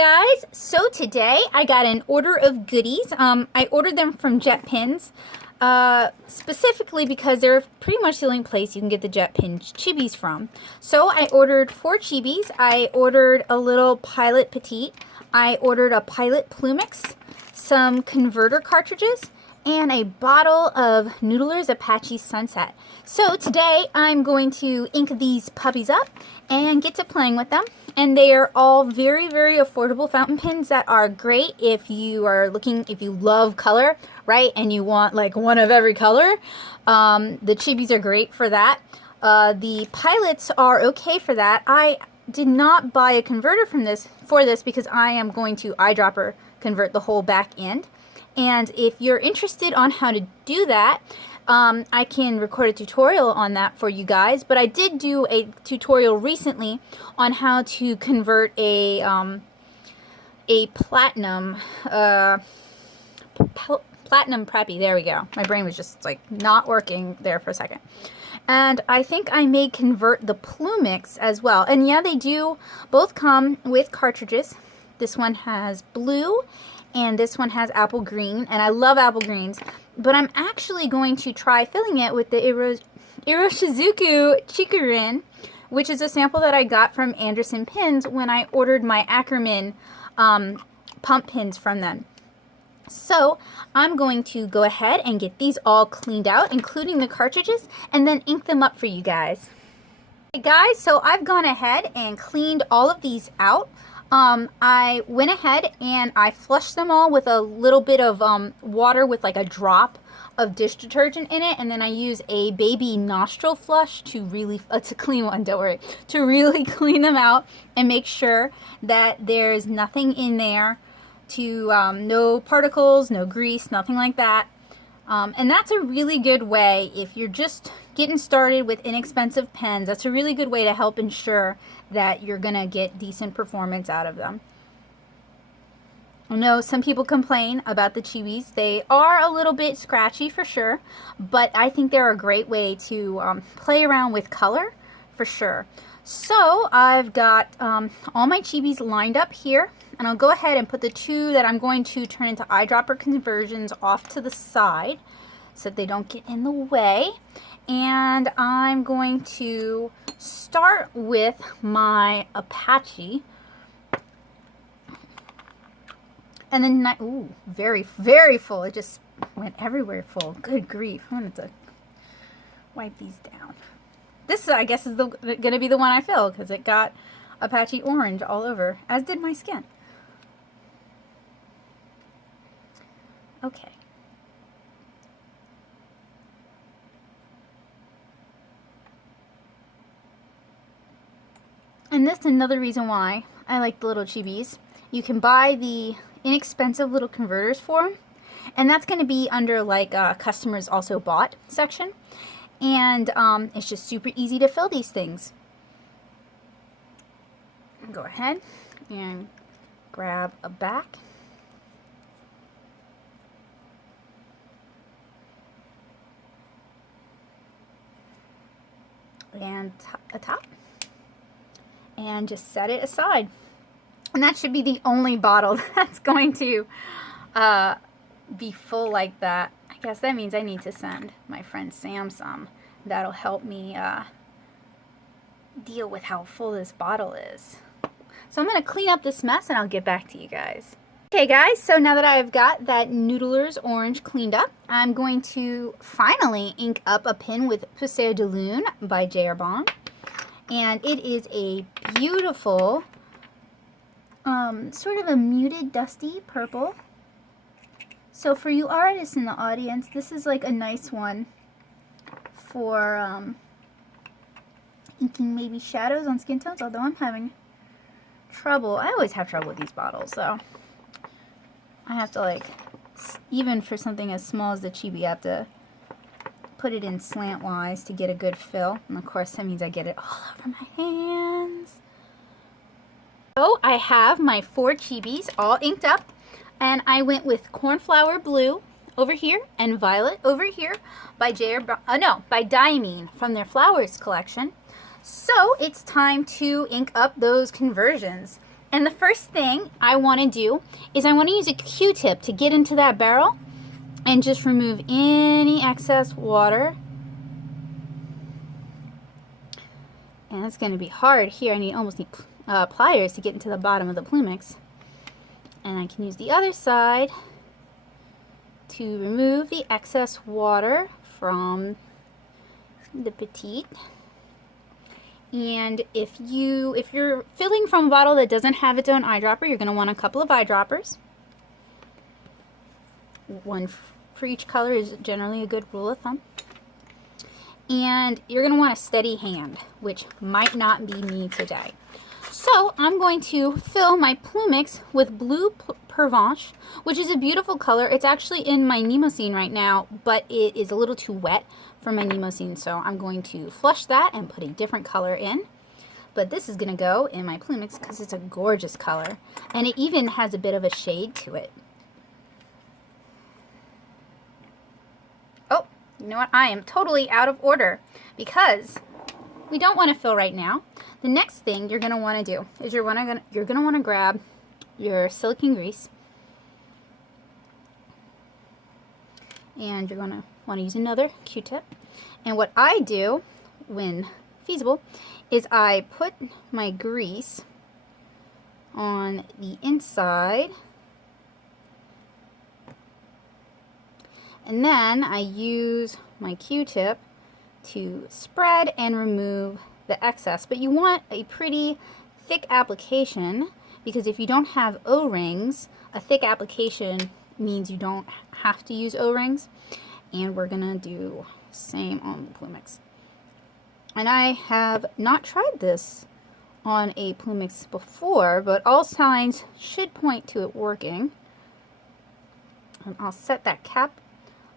Guys, so today I got an order of goodies. I ordered them from Jetpens, specifically because they're pretty much the only place you can get the Jetpens chibis from. So I ordered 4 chibis. I ordered a little Pilot Petite. I ordered a Pilot Plumix, some converter cartridges, and a bottle of Noodler's Apache Sunset. So today I'm going to ink these puppies up and get to playing with them. And they are all very, very affordable fountain pens that are great if you are looking, if you love color, right? And you want like one of every color. The chibis are great for that. The pilots are okay for that. I did not buy a converter for this because I am going to eyedropper convert the whole back end. And if you're interested on how to do that, I can record a tutorial on that for you guys. But I did do a tutorial recently on how to convert a platinum platinum preppy. There we go. My brain was just like not working there for a second. And I think I may convert the Plumix as well. And yeah, they do both come with cartridges. This one has blue and this one has apple green, and I love apple greens, but I'm actually going to try filling it with the Iroshizuku Chikurin, which is a sample that I got from Anderson Pens when I ordered my Ackerman pump pins from them. So I'm going to go ahead and get these all cleaned out, including the cartridges, and then ink them up for you guys. Hey guys, so I've gone ahead and cleaned all of these out. I went ahead and I flushed them all with a little bit of water with like a drop of dish detergent in it, and then I use a baby nostril flush to really, it's a clean one, don't worry, to really clean them out and make sure that there's nothing in there, to no particles, no grease, nothing like that. And that's a really good way if you're just getting started with inexpensive pens. That's a really good way to help ensure that you're gonna get decent performance out of them. I know some people complain about the chibis. They are a little bit scratchy for sure, but I think they're a great way to play around with color for sure. So I've got all my chibis lined up here, and I'll go ahead and put the 2 that I'm going to turn into eyedropper conversions off to the side so that they don't get in the way. And I'm going to start with my Apache. And then, ooh, very, very full. It just went everywhere full. Good grief. I'm going to wipe these down. This, I guess, is going to be the one I fill because it got Apache orange all over, as did my skin. Okay. And this is another reason why I like the little chibis. You can buy the inexpensive little converters for them, and that's going to be under like customers also bought section. And it's just super easy to fill these things. Go ahead and grab a back. And a top. And just set it aside. And that should be the only bottle that's going to be full like that. I guess that means I need to send my friend Sam some. That'll help me deal with how full this bottle is. So I'm going to clean up this mess and I'll get back to you guys. Okay guys, so now that I've got that Noodler's orange cleaned up, I'm going to finally ink up a pen with Paseo de Lune by J.R. Bond. And it is a beautiful, sort of a muted, dusty purple. So for you artists in the audience, this is like a nice one for inking maybe shadows on skin tones, although I'm having trouble. I always have trouble with these bottles, so I have to like, even for something as small as the chibi, I have to put it in slantwise to get a good fill. And of course that means I get it all over my hands. So I have my 4 chibis all inked up, and I went with Cornflower Blue over here and Violet over here by by Diamine from their Flowers collection. So it's time to ink up those conversions. And the first thing I want to do is I want to use a Q-tip to get into that barrel and just remove any excess water. And it's going to be hard here. I almost need pliers to get into the bottom of the Plumix. And I can use the other side to remove the excess water from the Petite. And if you're filling from a bottle that doesn't have its own eyedropper, you're going to want a couple of eyedroppers. One for each color is generally a good rule of thumb. And you're going to want a steady hand, which might not be me today. So I'm going to fill my Plumix with Blue Pervenche, which is a beautiful color. It's actually in my Nemosine right now, but it is a little too wet for my Nemosine, so I'm going to flush that and put a different color in. But this is going to go in my Plumix because it's a gorgeous color, and it even has a bit of a shade to it. Oh, you know what? I am totally out of order because we don't want to fill right now. The next thing you're going to want to do is you're going to want to grab your silicone grease, and you're going to want to use another Q-tip. And what I do when feasible is I put my grease on the inside, and then I use my Q-tip to spread and remove the excess. But you want a pretty thick application, because if you don't have O-rings, a thick application means you don't have to use O-rings. And we're gonna do the same on the Plumix. And I have not tried this on a Plumix before, but all signs should point to it working. And I'll set that cap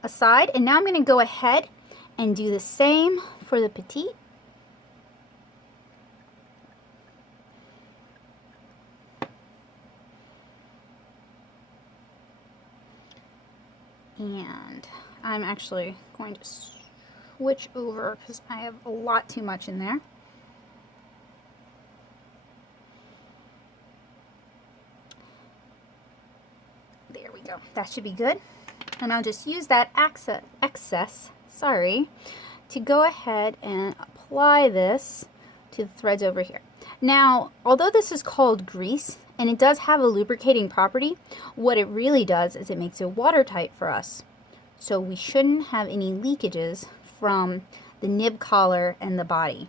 aside, and now I'm going to go ahead and do the same for the Petite. And I'm actually going to switch over because I have a lot too much in there. There we go. That should be good. And I'll just use that excess, to go ahead and apply this to the threads over here. Now, although this is called grease, and it does have a lubricating property, what it really does is it makes it watertight for us. So we shouldn't have any leakages from the nib collar and the body.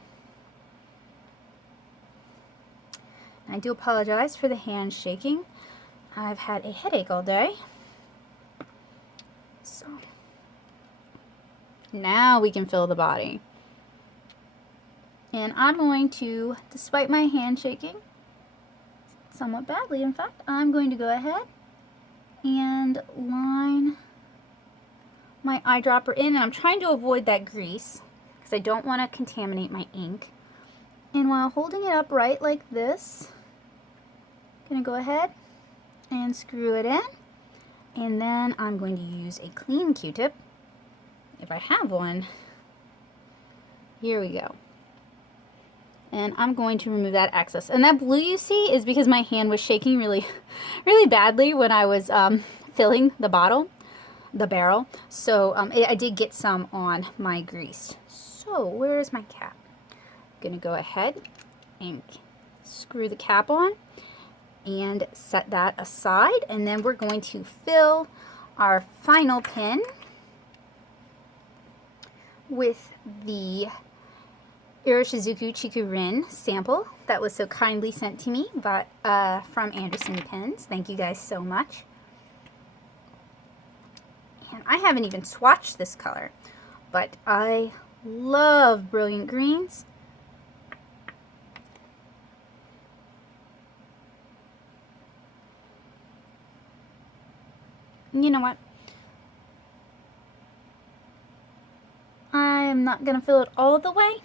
I do apologize for the hand shaking. I've had a headache all day. So now we can fill the body. And I'm going to, despite my hand shaking somewhat badly, in fact, I'm going to go ahead and line my eyedropper in. And I'm trying to avoid that grease because I don't want to contaminate my ink. And while holding it upright like this, I'm going to go ahead and screw it in. And then I'm going to use a clean Q-tip, if I have one. Here we go. And I'm going to remove that excess. And that blue you see is because my hand was shaking really badly when I was filling the barrel. So I did get some on my grease. So where's my cap? I'm going to go ahead and screw the cap on and set that aside. And then we're going to fill our final pin with the Iroshizuku Chikurin sample that was so kindly sent to me from Anderson Pens. Thank you guys so much. And I haven't even swatched this color, but I love brilliant greens. You know what? I'm not going to fill it all the way,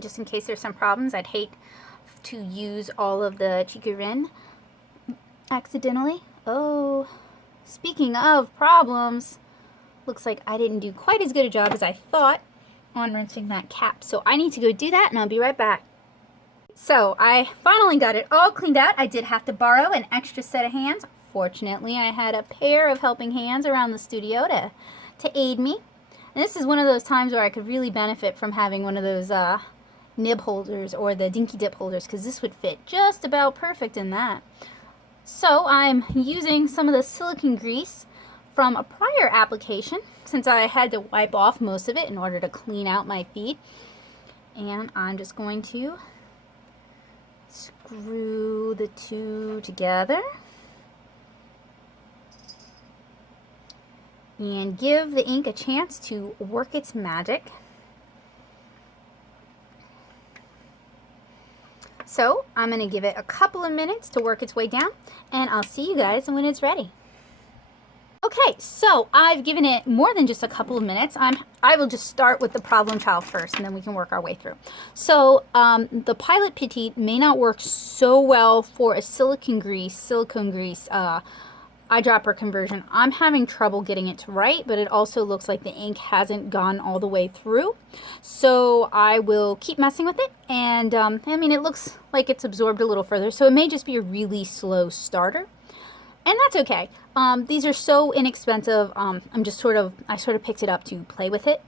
just in case there's some problems. I'd hate to use all of the Chikurin accidentally. Oh, speaking of problems, looks like I didn't do quite as good a job as I thought on rinsing that cap. So I need to go do that, and I'll be right back. So I finally got it all cleaned out. I did have to borrow an extra set of hands. Fortunately, I had a pair of helping hands around the studio to aid me. And this is one of those times where I could really benefit from having one of those nib holders or the dinky dip holders, because this would fit just about perfect in that. So I'm using some of the silicone grease from a prior application, since I had to wipe off most of it in order to clean out my feed. And I'm just going to screw the two together and give the ink a chance to work its magic. So I'm going to give it a couple of minutes to work its way down, and I'll see you guys when it's ready. Okay, so I've given it more than just a couple of minutes. I will just start with the problem child first, and then we can work our way through. So the Pilot Petite may not work so well for a silicone grease eyedropper conversion. I'm having trouble getting it to write, but it also looks like the ink hasn't gone all the way through. So I will keep messing with it, and I mean, it looks like it's absorbed a little further, so it may just be a really slow starter. And that's okay. These are so inexpensive. I sort of picked it up to play with it.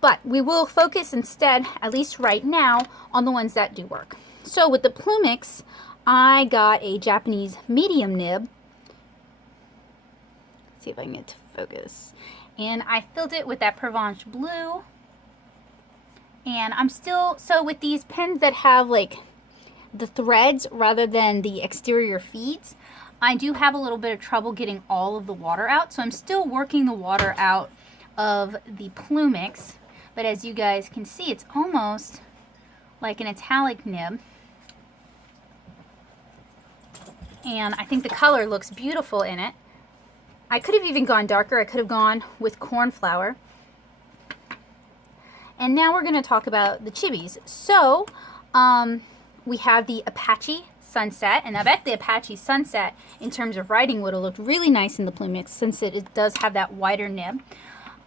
But we will focus instead, at least right now, on the ones that do work. So with the Plumix, I got a Japanese medium nib. Let's see if I can get to focus. And I filled it with that Provence blue. And I'm still, so with these pens that have like the threads rather than the exterior feeds, I do have a little bit of trouble getting all of the water out, so I'm still working the water out of the Plumix, but as you guys can see, it's almost like an metallic nib, and I think the color looks beautiful in it. I could have even gone darker. I could have gone with cornflower. And now we're going to talk about the chibis. So we have the Apache Sunset, and I bet the Apache Sunset in terms of writing would have looked really nice in the Plumix, since it does have that wider nib.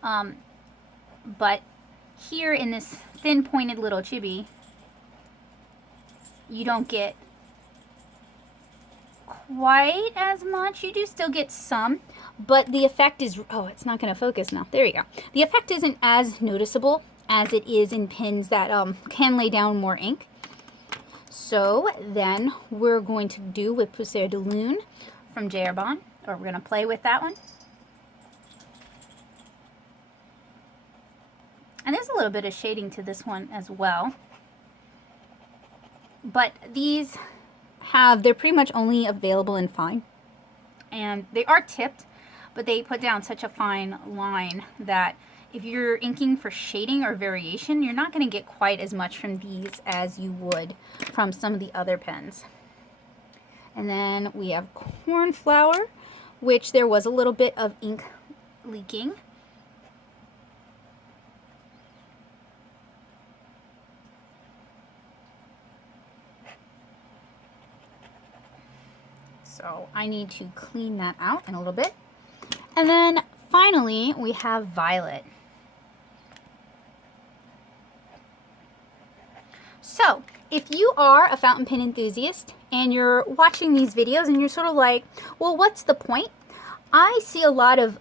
But here in this thin pointed little chibi, you don't get quite as much. You do still get some, but the effect is, oh, it's not going to focus now. There you go. The effect isn't as noticeable as it is in pens that can lay down more ink. So then we're going to do with Poussière de Lune from Jetpens, or we're going to play with that one. And there's a little bit of shading to this one as well. But these they're pretty much only available in fine. And they are tipped, but they put down such a fine line that if you're inking for shading or variation, you're not going to get quite as much from these as you would from some of the other pens. And then we have cornflower, which there was a little bit of ink leaking. So I need to clean that out in a little bit. And then finally, we have violet. So if you are a fountain pen enthusiast and you're watching these videos and you're sort of like, well, what's the point? I see a lot of,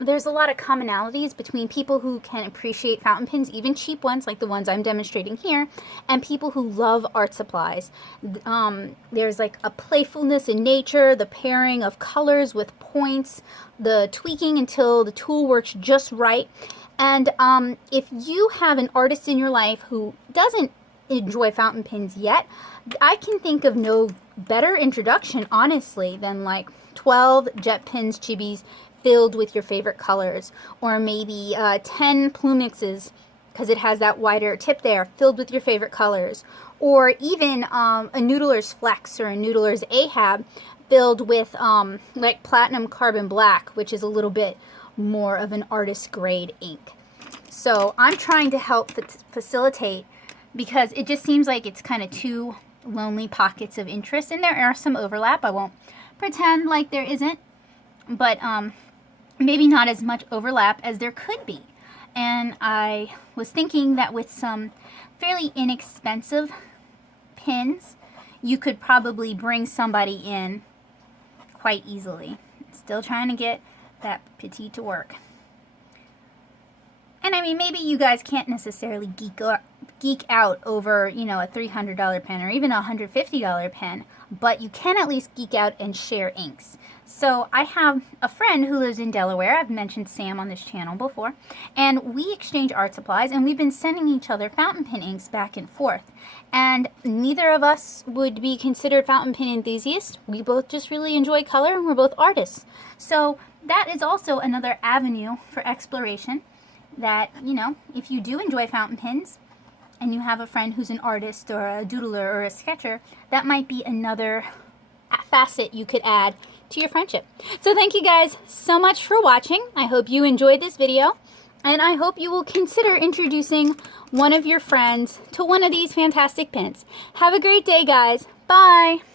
there's a lot of commonalities between people who can appreciate fountain pens, even cheap ones like the ones I'm demonstrating here, and people who love art supplies. There's like a playfulness in nature, the pairing of colors with points, the tweaking until the tool works just right. And if you have an artist in your life who doesn't enjoy fountain pens yet, I can think of no better introduction, honestly, than like 12 Jetpens chibis filled with your favorite colors, or maybe 10 Plumixes, because it has that wider tip there, filled with your favorite colors, or even a Noodler's Flex or a Noodler's Ahab filled with like platinum carbon black, which is a little bit more of an artist grade ink. So I'm trying to help facilitate, because it just seems like it's kind of two lonely pockets of interest, and there are some overlap. I won't pretend like there isn't, but maybe not as much overlap as there could be. And I was thinking that with some fairly inexpensive pins, you could probably bring somebody in quite easily. Still trying to get that petite to work. And I mean, maybe you guys can't necessarily geek out over, you know, a $300 pen or even a $150 pen, but you can at least geek out and share inks. So I have a friend who lives in Delaware. I've mentioned Sam on this channel before, and we exchange art supplies, and we've been sending each other fountain pen inks back and forth. And neither of us would be considered fountain pen enthusiasts. We both just really enjoy color, and we're both artists. So that is also another avenue for exploration. That, you know, if you do enjoy fountain pens and you have a friend who's an artist or a doodler or a sketcher, that might be another facet you could add to your friendship. So thank you guys so much for watching. I hope you enjoyed this video, and I hope you will consider introducing one of your friends to one of these fantastic pens. Have a great day, guys. Bye!